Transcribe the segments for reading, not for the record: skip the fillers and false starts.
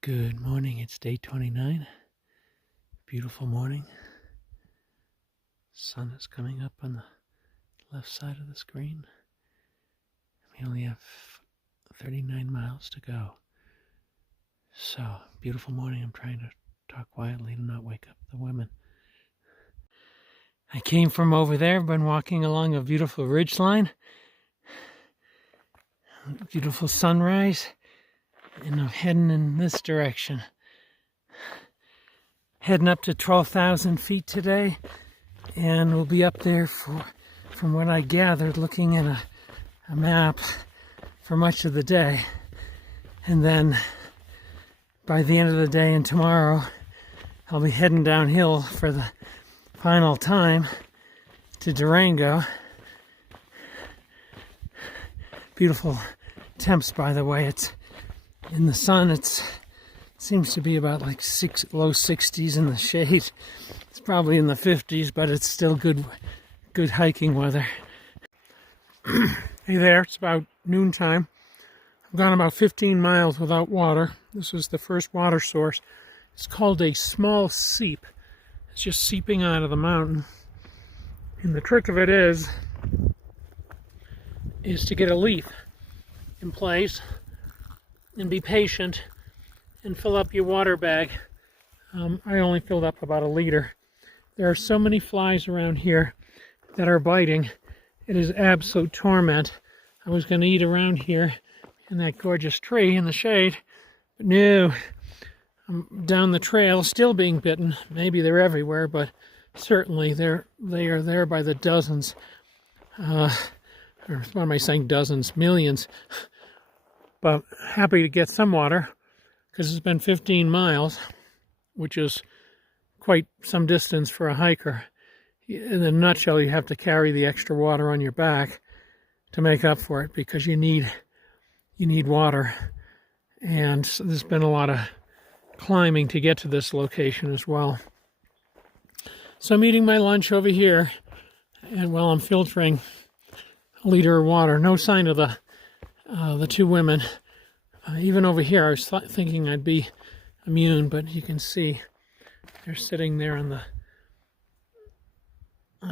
Good morning, it's day 29. Beautiful morning. Sun is coming up on the left side of the screen. We only have 39 miles to go. So, beautiful morning. I'm trying to talk quietly and not wake up the women. I came from over there, been walking along a beautiful ridge line. Beautiful sunrise. And I'm heading in this direction. Heading up to 12,000 feet today. And we'll be up there from what I gathered, looking at a map for much of the day. And then by the end of the day and tomorrow, I'll be heading downhill for the final time to Durango. Beautiful temps, by the way. It's in the sun, it seems to be about like low 60s. In the shade, it's probably in the 50s, but it's still good hiking weather. Hey there, it's about noontime. I've gone about 15 miles without water. This is the first water source. It's called a small seep. It's just seeping out of the mountain. And the trick of it is to get a leaf in place and be patient and fill up your water bag. I only filled up about 1 liter. There are so many flies around here that are biting. It is absolute torment. I was going to eat around here in that gorgeous tree in the shade, but no. I'm down the trail, still being bitten. Maybe they're everywhere, but certainly they are there by the dozens. Or what am I saying? Dozens, millions. But happy to get some water because it's been 15 miles, which is quite some distance for a hiker. In a nutshell, you have to carry the extra water on your back to make up for it because you need water. And so there's been a lot of climbing to get to this location as well. So I'm eating my lunch over here, and while I'm filtering 1 liter of water, no sign of the two women. Even over here, I was thinking I'd be immune, but you can see they're sitting there on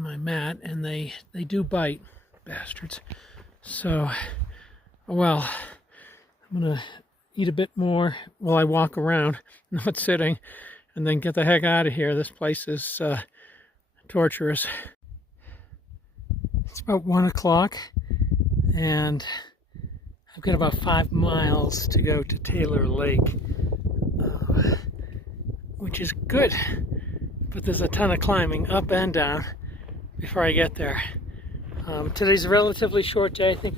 my mat, and they do bite, bastards. So, well, I'm gonna eat a bit more while I walk around, not sitting, and then get the heck out of here. This place is torturous. It's about 1 o'clock, and I've got about 5 miles to go to Taylor Lake, which is good, but there's a ton of climbing up and down before I get there. Today's a relatively short day. I think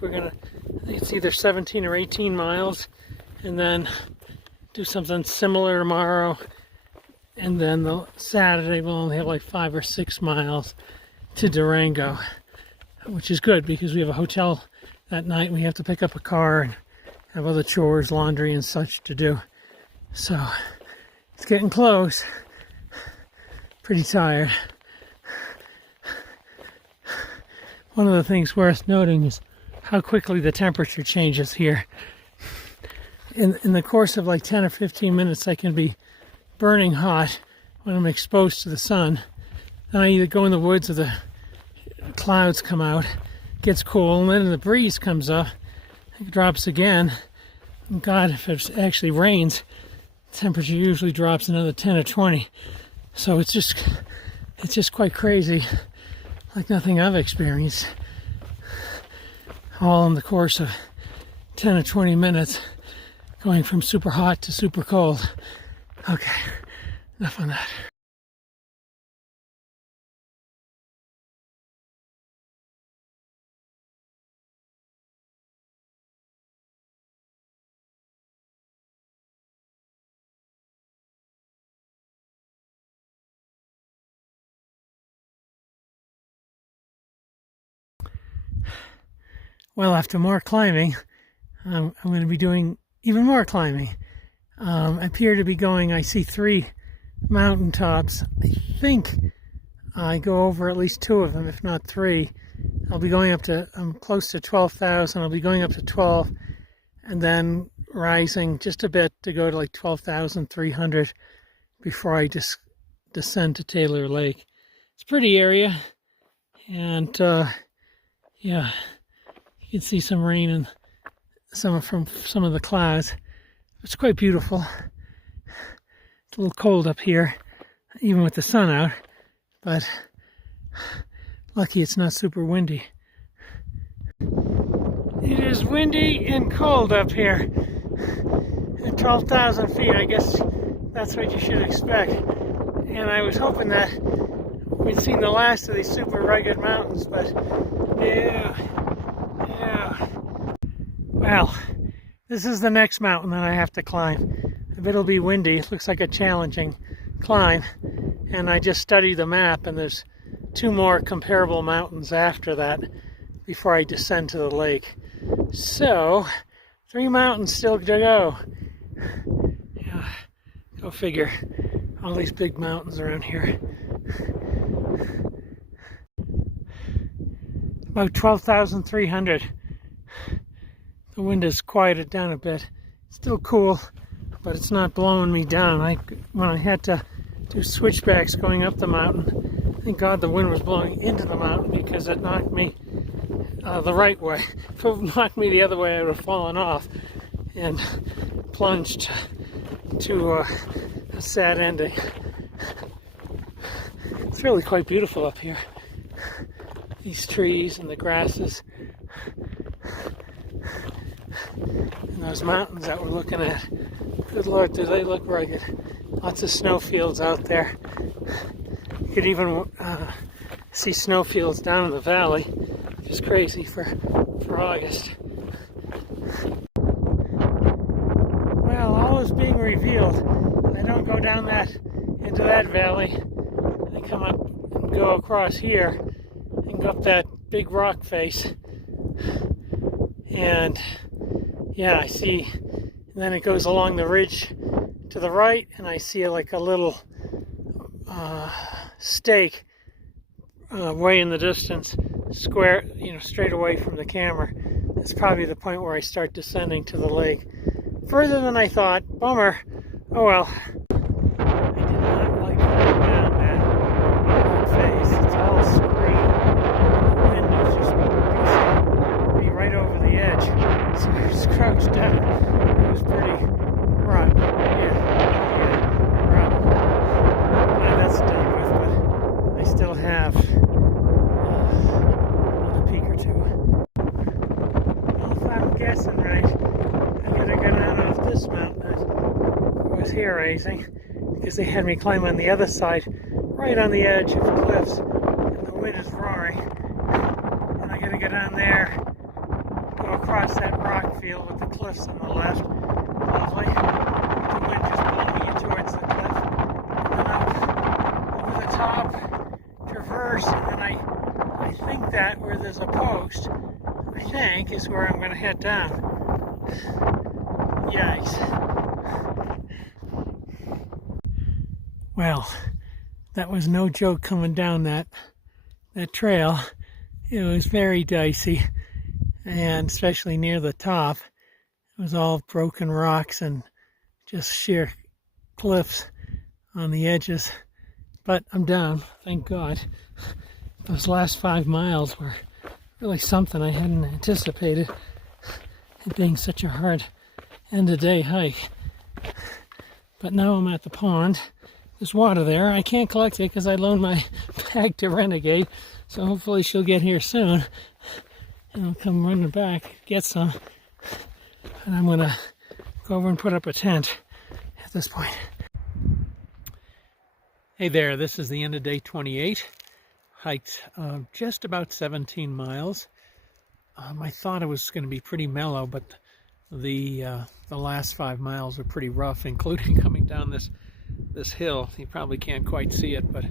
it's either 17 or 18 miles, and then do something similar tomorrow, and then the Saturday we'll only have like 5 or 6 miles to Durango, which is good because we have a hotel that night. We have to pick up a car and have other chores, laundry and such to do. So it's getting close. Pretty tired. One of the things worth noting is how quickly the temperature changes here. In the course of like 10 or 15 minutes, I can be burning hot when I'm exposed to the sun. Then I either go in the woods or the clouds come out, gets cool, and then the breeze comes up, it drops again. And God, if it actually rains, temperature usually drops another 10 or 20. So it's just quite crazy, like nothing I've experienced. All in the course of 10 or 20 minutes, going from super hot to super cold. Okay, enough on that. Well, after more climbing, I'm going to be doing even more climbing. I appear to be going, I see 3 mountaintops. I think I go over at least 2 of them, if not 3. I'll be going up to, I'm close to 12,000. I'll be going up to 12 and then rising just a bit to go to like 12,300 before I just descend to Taylor Lake. It's a pretty area, and yeah, you can see some rain and from some of the clouds. It's quite beautiful. It's a little cold up here, even with the sun out, but lucky it's not super windy. It is windy and cold up here at 12,000 feet. I guess that's what you should expect. And I was hoping that we'd seen the last of these super rugged mountains, but yeah. Well, this is the next mountain that I have to climb. I bet it'll be windy. It looks like a challenging climb. And I just studied the map, and there's 2 more comparable mountains after that before I descend to the lake. So, 3 mountains still to go. Yeah, go figure. All these big mountains around here. About 12,300. The wind has quieted down a bit. It's still cool, but it's not blowing me down. When I had to do switchbacks going up the mountain, thank God the wind was blowing into the mountain, because it knocked me the right way. If it knocked me the other way, I would have fallen off and plunged to a sad ending. It's really quite beautiful up here. These trees and the grasses and those mountains that we're looking at. Good Lord, do they look rugged. Lots of snowfields out there. You could even see snowfields down in the valley, which is crazy for August. Well, all is being revealed. I don't go down into that valley. I come up and go across here and go up that big rock face. And yeah, I see, and then it goes along the ridge to the right, and I see like a little stake way in the distance, square, straight away from the camera. That's probably the point where I start descending to the lake. Further than I thought. Bummer. Oh well. I did not like going down that rock face. It's all screen. The wind is just pushing me right over the edge. So I was crouched down. It was pretty rotten. Yeah, rotten. That's done with, but I still have a peak or 2. Well, if I'm guessing right, I'm going to go down off this mountain that was hair raising, because they had me climb on the other side, right on the edge of the cliffs, and the wind is roaring. And I'm going to go down there, go across that rock field with the cliffs on the left. Lovely. With the wind just blowing you towards the cliff. And then up over the top, traverse, and then I think that where there's a post, I think, is where I'm going to head down. Yikes. Well, that was no joke coming down that trail. It was very dicey, and especially near the top, it was all broken rocks and just sheer cliffs on the edges. But I'm down, thank God. Those last 5 miles were really something I hadn't anticipated, it being such a hard end-of-day hike. But now I'm at the pond. There's water there. I can't collect it because I loaned my bag to Renegade, so hopefully she'll get here soon and I'll come running back, get some, and I'm gonna go over and put up a tent at this point. Hey there, this is the end of day 28. Hiked just about 17 miles. I thought it was going to be pretty mellow, but the last 5 miles are pretty rough, including coming down this hill. You probably can't quite see it, but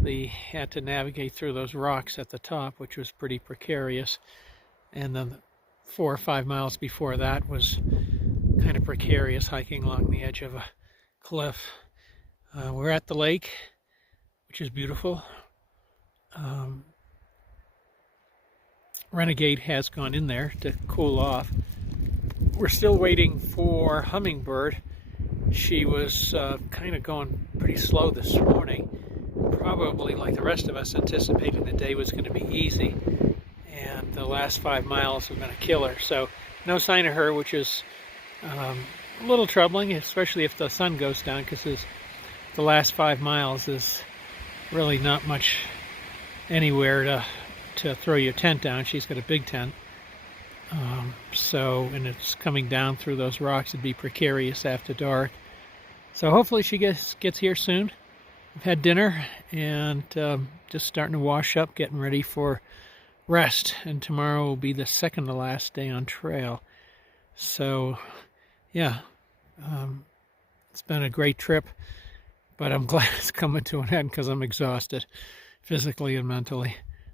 they had to navigate through those rocks at the top, which was pretty precarious. And then 4 or 5 miles before that was kind of precarious, hiking along the edge of a cliff. We're at the lake, which is beautiful. Renegade has gone in there to cool off. We're still waiting for Hummingbird. She was kind of going pretty slow this morning. Probably, like the rest of us, anticipating the day was going to be easy. And the last 5 miles were going to kill her. So no sign of her, which is a little troubling, especially if the sun goes down, because the last 5 miles is really not much anywhere to throw your tent down. She's got a big tent. And it's coming down through those rocks. It'd be precarious after dark. So hopefully she gets here soon. I've had dinner and just starting to wash up, getting ready for rest. And tomorrow will be the second to last day on trail. So, yeah, it's been a great trip, but I'm glad it's coming to an end because I'm exhausted physically and mentally.